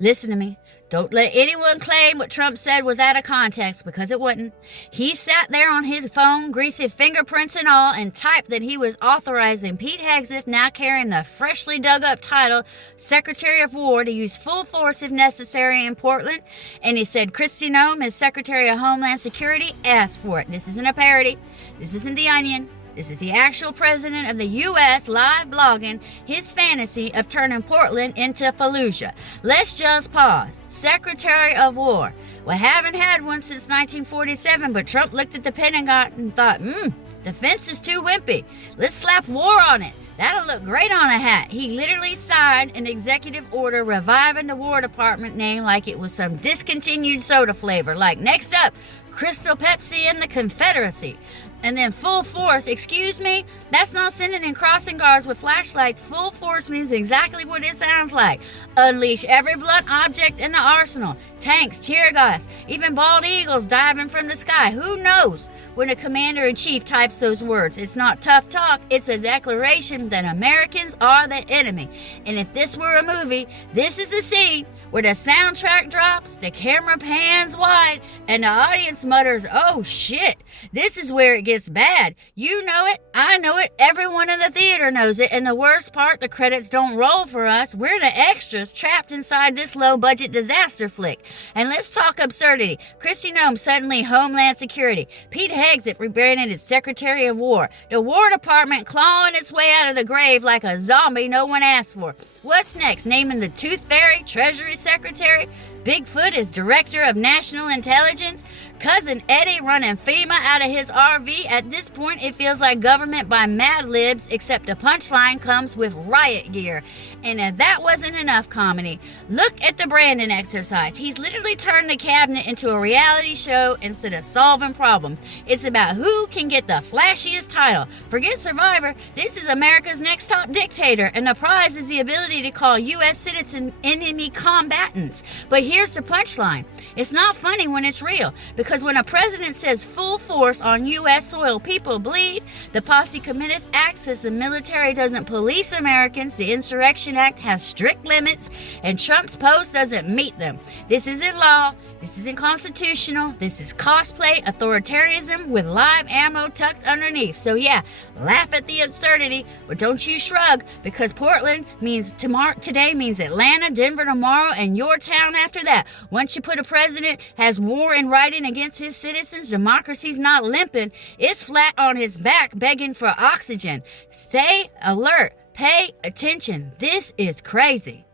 Listen to me. Don't let anyone claim what Trump said was out of context, because it wasn't. He sat there on his phone, greasy fingerprints and all, and typed that he was authorizing Pete Hegseth, now carrying the freshly dug up title Secretary of War, to use full force if necessary in Portland. And he said Kristi Noem, as Secretary of Homeland Security, asked for it. This isn't a parody. This isn't The Onion. This is the actual president of the U.S. live blogging his fantasy of turning Portland into Fallujah. Let's just pause. Secretary of War. We haven't had one since 1947, but Trump looked at the Pentagon and thought, defense is too wimpy. Let's slap war on it. That'll look great on a hat. He literally signed an executive order reviving the War Department name like it was some discontinued soda flavor. Like, next up, Crystal Pepsi and the Confederacy. And then full force, excuse me? That's not sending in crossing guards with flashlights. Full force means exactly what it sounds like. Unleash every blunt object in the arsenal. Tanks, tear gas, even bald eagles diving from the sky. Who knows when a commander-in-chief types those words? It's not tough talk. It's a declaration that Americans are the enemy. And if this were a movie, this is a scene where the soundtrack drops, the camera pans wide, and the audience mutters, "Oh shit, this is where it gets bad." You know it, I know it, everyone in the theater knows it, and the worst part, the credits don't roll for us. We're the extras trapped inside this low-budget disaster flick. And let's talk absurdity. Kristi Noem suddenly Homeland Security. Pete Hegseth rebranded as Secretary of War. The War Department clawing its way out of the grave like a zombie no one asked for. What's next? Naming the Tooth Fairy Treasury Secretary? Bigfoot is Director of National Intelligence? Cousin Eddie running FEMA out of his RV? At this point, it feels like government by Mad Libs, except the punchline comes with riot gear. And if that wasn't enough comedy, look at the Brandon exercise. He's literally turned the cabinet into a reality show instead of solving problems. It's about who can get the flashiest title. Forget Survivor. This is America's Next Top Dictator, and the prize is the ability to call U.S. citizen enemy combatants. But here's the punchline. It's not funny when it's real, because when a president says full force on U.S. soil, people bleed. The Posse Comitatus acts as the military doesn't police Americans. The Insurrection Act has strict limits, and Trump's post doesn't meet them. This isn't law. This isn't constitutional. This is cosplay authoritarianism with live ammo tucked underneath. So yeah, laugh at the absurdity, but don't you shrug, because Portland means today means Atlanta, Denver tomorrow, and your town after that. Once you put a president has war in writing against his citizens, democracy's not limping. It's flat on its back begging for oxygen. Stay alert. Pay attention. This is crazy.